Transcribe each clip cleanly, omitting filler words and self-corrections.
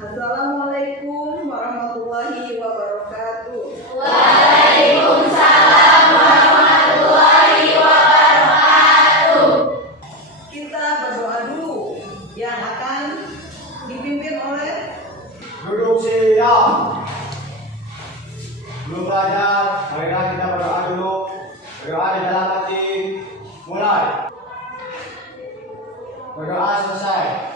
Assalamualaikum warahmatullahi wabarakatuh. Waalaikumsalam warahmatullahi wabarakatuh. Kita berdoa dulu yang akan dipimpin oleh duduk siap. Belum belajar, marilah kita berdoa dulu. Berdoa di dalam hati. Mulai. Berdoa selesai.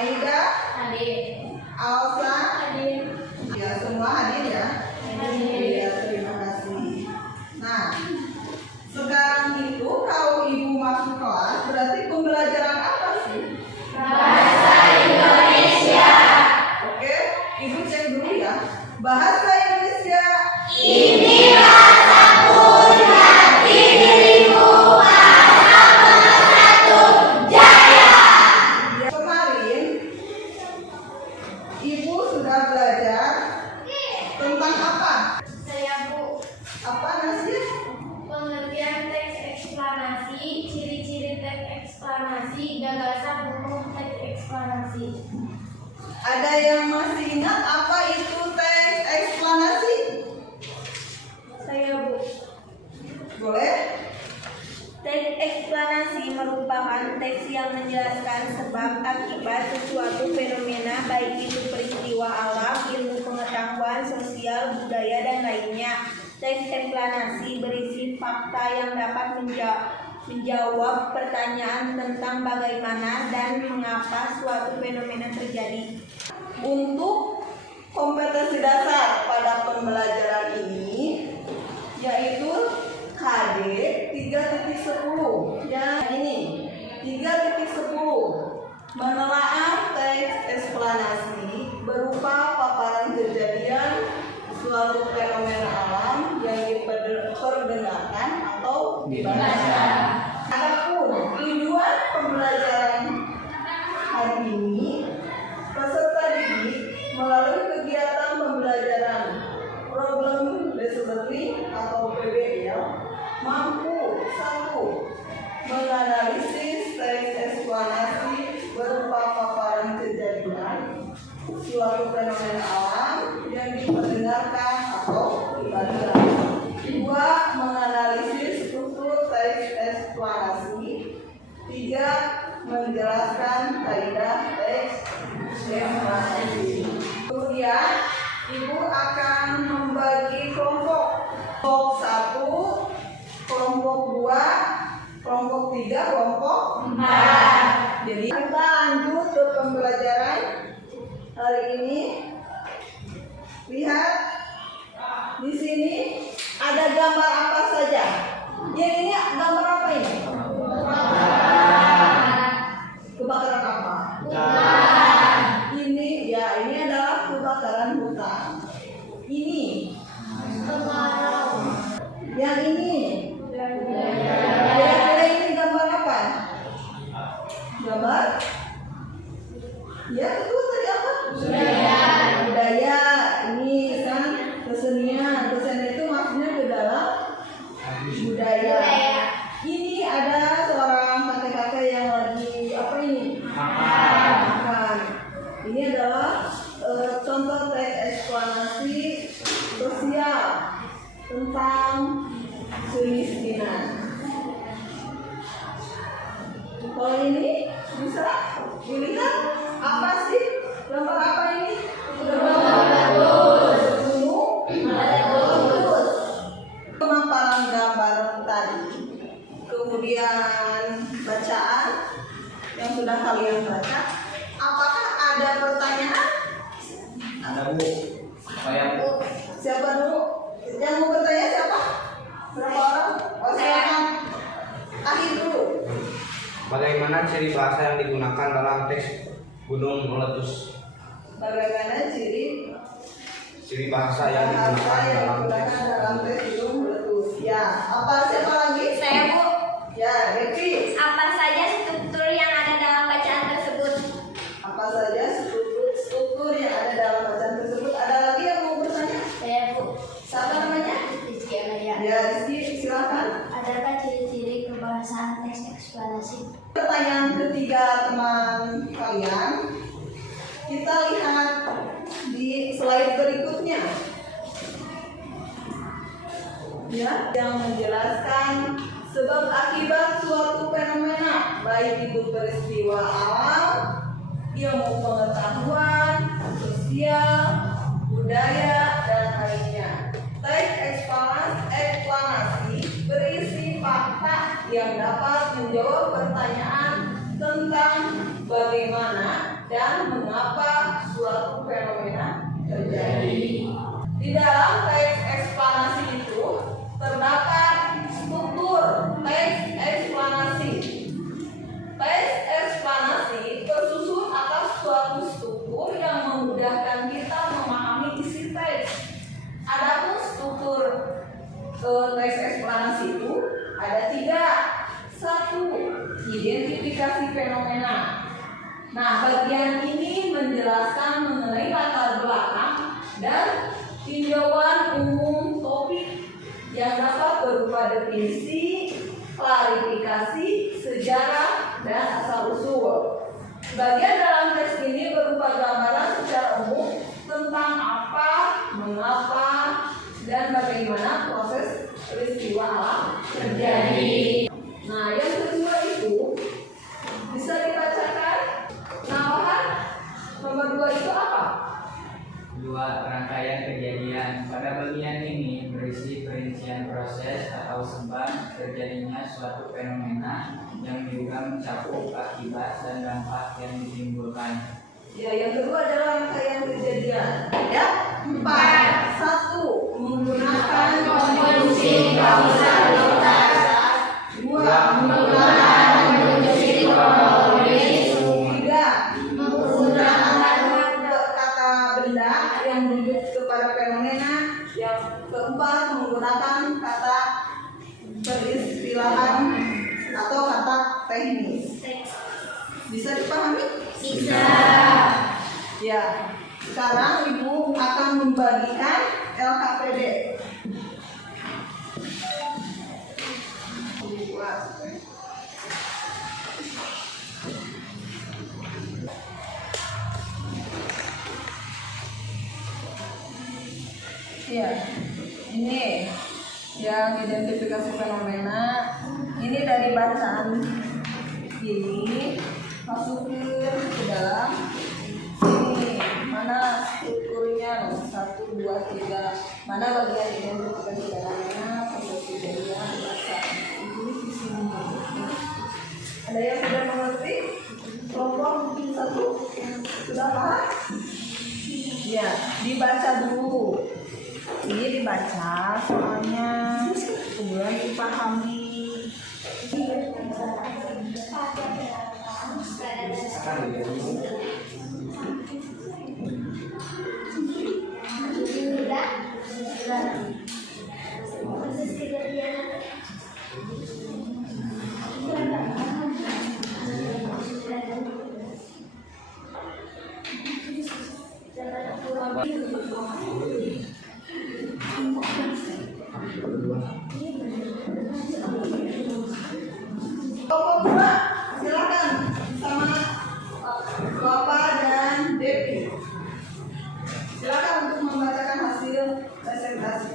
Aida, Hadir. Alsa, Hadir. ya semua hadir ya. Hadir. Ya, terima kasih. Nah, sekarang itu kalau ibu masuk kelas berarti pembelajaran apa sih? Bahasa Indonesia. Oke, ibu cek dulu ya. Bahasa Indonesia. Ini rasaku di hati dirimu, bahasa pemersatu jaya. Kemarin ibu sudah belajar tentang apa? Saya Bu, Apa Nasir? pengertian teks eksplanasi, ciri-ciri teks eksplanasi, gagasan umum teks eksplanasi. Ada yang masih ingat apa itu teks eksplanasi? Saya Bu. Boleh? Teks eksplanasi merupakan teks yang menjelaskan sebab akibat sesuatu fenomena, baik itu peristiwa alam, ilmu pengetahuan, sosial, budaya, dan lainnya. Teks eksplanasi berisi fakta yang dapat menjawab pertanyaan tentang bagaimana dan mengapa suatu fenomena terjadi. Untuk kompetensi dasar pada pembelajaran ini yaitu KD 3.10. Ya, ini 3.10. Menelaah teks eksplanasi berupa paparan kejadian suatu fenomena alam yang diperdengarkan atau dibaca. Adapun tujuan pembelajaran hari ini, peserta didik melalui kegiatan pembelajaran problem based atau PBL mampu 1. Menganalisis teks eksplanasi berupa paparan kejadian suatu fenomena alam yang diperdengarkan atau dibaca. 2. Menganalisis struktur teks eksplanasi. 3. Menjelaskan kaidah teks eksplanasi. Kemudian ibu akan membagi kelompok. Kelompok 1, kelompok 2, kelompok 3, kelompok 4. Jadi kita lanjut ke pembelajaran hari ini. Lihat di sini ada gambar apa saja. Yang ini gambar apa ini? Kebakaran apa? Ini ya, ini adalah kebakaran hutan. Ini yang ini. Kira-kira ini gambar apa? Gambar? Ya, itu tadi apa? Budaya. Ini kan kesenian. Kesenian itu maksudnya ke dalam budaya. Ini ada seorang kakek-kakek yang lagi apa ini? Makan. Ini adalah contoh teks eksplanasi sosial tentang kemiskinan. Kalau ini bisa dilihat apa sih? Gambar apa ini? Gunung meletus. Pemaparan gambar tadi, kemudian bacaan yang sudah kalian baca. Apakah ada pertanyaan? Ada Ada Bu. Saya Bu. Siapa dulu? Yang mau bertanya siapa? Berapa orang? Oh, silakan. Akhir dulu. Bagaimana ciri bahasa yang digunakan dalam teks Gunung Meletus? Bagaimana ciri Bahasa yang digunakan dalam teks gunung meletus? Ya, siapa lagi? Saya Bu. Ya, Devi. Apa saja struktur yang ada dalam bacaan tersebut? Apa saja struktur yang ada dalam bacaan tersebut? Ada lagi yang mau bertanya? Saya Bu. Siapa namanya? Rizky Anaya. Ya, Rizky, silakan. Adakah ciri-ciri kebahasaan teks eksplanasi? Pertanyaan ketiga teman kalian, kita lihat di slide berikutnya. Ya, yang menjelaskan sebab akibat suatu fenomena, baik itu peristiwa alam, ilmu pengetahuan, sosial, budaya, dan lainnya. Teks eksplanasi berisi fakta yang dapat menjawab pertanyaan tentang bagaimana dan mengapa suatu fenomena terjadi. Di dalam teks eksplanasi itu terdapat struktur teks eksplanasi. Teks eksplanasi tersusun atas suatu struktur yang memudahkan kita memahami isi teks. Adapun struktur teks eksplanasi itu ada 3. 1. Identifikasi fenomena. Nah, bagian ini menjelaskan mengenai latar belakang dan tinjauan umum topik yang dapat berupa definisi, klarifikasi, sejarah, dan asal-usul. Bagian dalam teks ini berupa gambaran secara umum tentang apa, mengapa, dan bagaimana proses peristiwa alam terjadi. Nah, yang kedua itu bisa dibacakan. Nambahan nomor 2 itu apa? 2. Rangkaian kejadian. Pada bagian ini berisi perincian proses atau sebab terjadinya suatu fenomena yang juga mencakup akibat dan dampak yang ditimbulkan. Ya, yang kedua adalah rangkaian kejadian. Ya, 4. 1. Menggunakan konjungsi kausalitas. 2. Menggunakan konjungsi kronologis. 3. Menggunakan kata benda yang merujuk kepada fenomena. Yang keempat, menggunakan kata peristilahan atau kata teknis. Bisa dipahami? Bisa. Ya, sekarang Ibu akan membagikan LKPD. Ya, ini yang identifikasi fenomena. Ini dari bacaan ini masukin ke dalam sini. Mana strukturnya? 1, 2, 3. Mana bagian identifikasi fenomena, proses kejadian, bahasa. Ini di sini. Ada yang sudah mengerti? Kelompok 1 sudah paham? Ya, dibaca dulu. Ini dibaca soalnya, kemudian dipahami. Kelompok 2, silakan sama Bapak dan Devi. Silakan untuk membacakan hasil presentasi.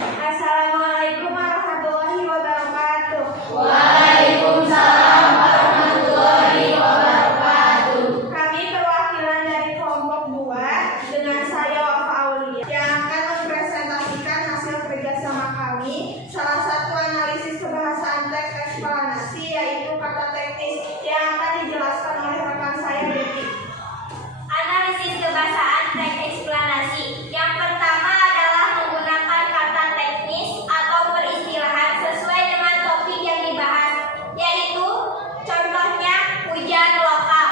Assalamualaikum warahmatullahi wabarakatuh. Waalaikumsalam warahmatullahi wabarakatuh. Kami perwakilan dari kelompok 2 dengan saya Wafa Aulia yang akan mempresentasikan hasil kerjasama kami. Salah satu analisis kebahasaan teks eksplanasi yaitu kata teknis yang akan dijelaskan oleh rekan saya Devi. kebahasaan teks eksplanasi. Yang pertama adalah menggunakan kata teknis atau peristilahan sesuai dengan topik yang dibahas, yaitu contohnya hujan lokal.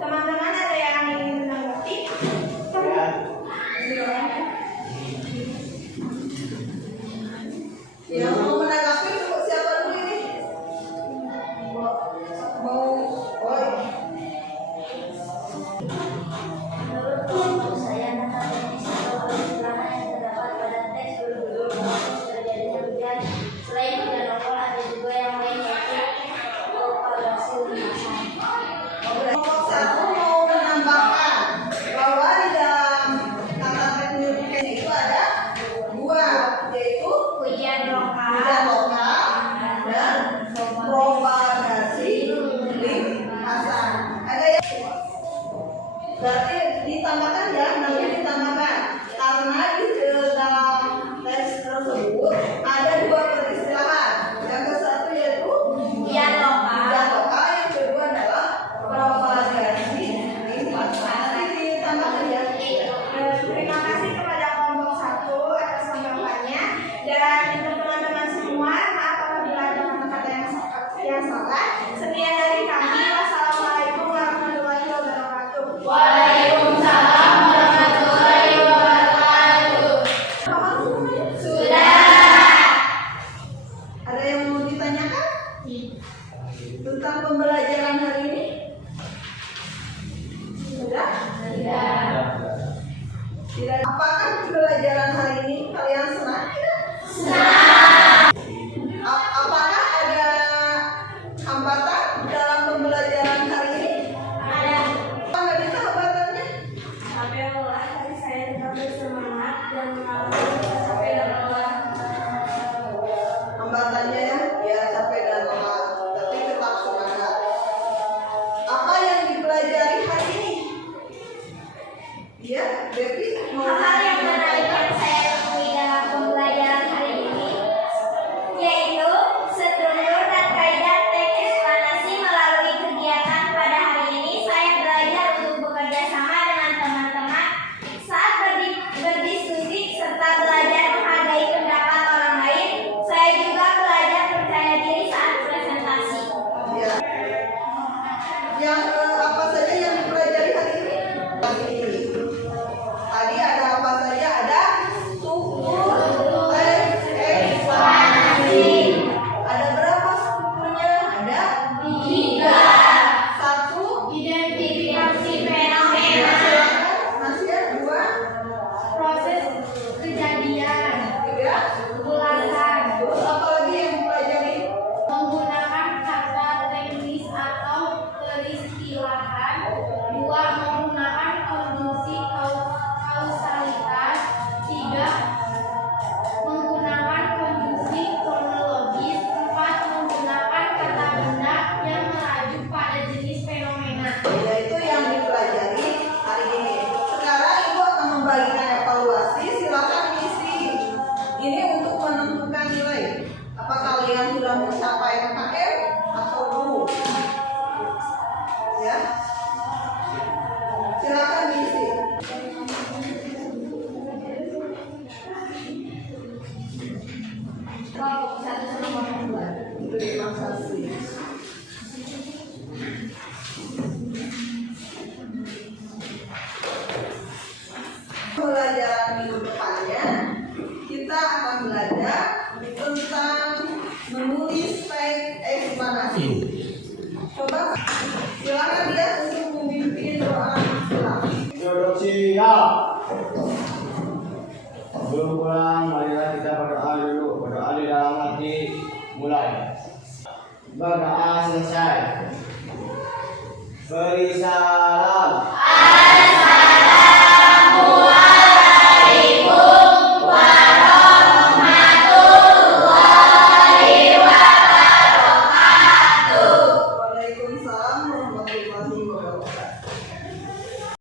Teman-teman ada yang ingin menanggapi? Yang mau menanggapi untuk siapa dulu ini? Oi. Menurut kelompok saya, kata teknis atau peristilahan yang terdapat pada teks berjudul proses terjadinya hujan. Selain hujan lokal, ada juga yang lain yaitu propagasi lunasan. Kelompok satu mau menambahkan bahwa di dalam kata teknis itu ada dua, yaitu Hujan lokal hujan lokal dan propagasi lintasan. Ada yang berarti ditambahkan ya, namanya ditambahkan karena di dalam teks tersebut ada dua peristilahan. Yang ke satu yaitu hujan lokal. hujan lokal, yang kedua adalah propagasi lintasan. Nanti ditambahkan ya. Terima kasih kepada kelompok 1 atas tanggapannya, dan untuk teman-teman semua, maaf apabila ada kata-kata yang salah. Sekian dari kami. Wassalamualaikum warahmatullahi wabarakatuh. Waalaikumsalam warahmatullahi wabarakatuh. Sudah. Ada yang mau ditanyakan tentang pembelajaran hari ini? Sudah? Tidak. Apakah pembelajaran hari ini kalian senang? Tidak? Apakah ada hambatan dalam pembelajaran hari ini? Ada. Apa ada hambatannya? Sampai lelah, tapi saya tetap bersemangat dan mengalami sampai lelah. Hambatannya ya capek dan lelah, tapi tetap semangat. Apa yang dipelajari hari ini? Ya, Devi mau Hal-hal yang menarik yang saya temui dalam pembelajaran hari ini yaitu struktur dan kaidah teks eksplanasi. Melalui kegiatan pada hari ini, saya belajar untuk bekerja sama dengan teman-teman saat berdiskusi serta belajar menghargai pendapat orang lain. Saya juga belajar percaya diri saat presentasi. ya. Yang apa saja yang dipelajari hari ini? Tadi ada apa saja? Ada struktur teks eksplanasi. Ada berapa strukturnya? Ada 3. 1. Identifikasi fenomena, Masih ada 2. proses kejadian, 3. ulasan, Terus apa lagi yang dipelajari? menggunakan kata teknis atau peristilahan. 2. Menggunakan konjungsi kausalitas. 3. Menggunakan konjungsi kronologis. 4. Menggunakan kata benda yang merujuk pada jenis fenomena. Yaitu yang dipelajari hari ini. Sekarang Ibu akan membagikan evaluasi. Silakan isi. Ini untuk menentukan nilai. Apa kalian sudah mencapai KKM atau belum? Ya. Silakan diisi. Kelompok 1 sama kelompok 2. Terima kasih. Pelajaran minggu depannya kita akan belajar tentang menulis teks eksplanasi. Coba silakan dia untuk memimpin doa Islam. Introduksi ya. Sebelum pulang, marilah kita berdoa dulu. Berdoa di dalam hati. Mulai. Berdoa selesai. Beri salam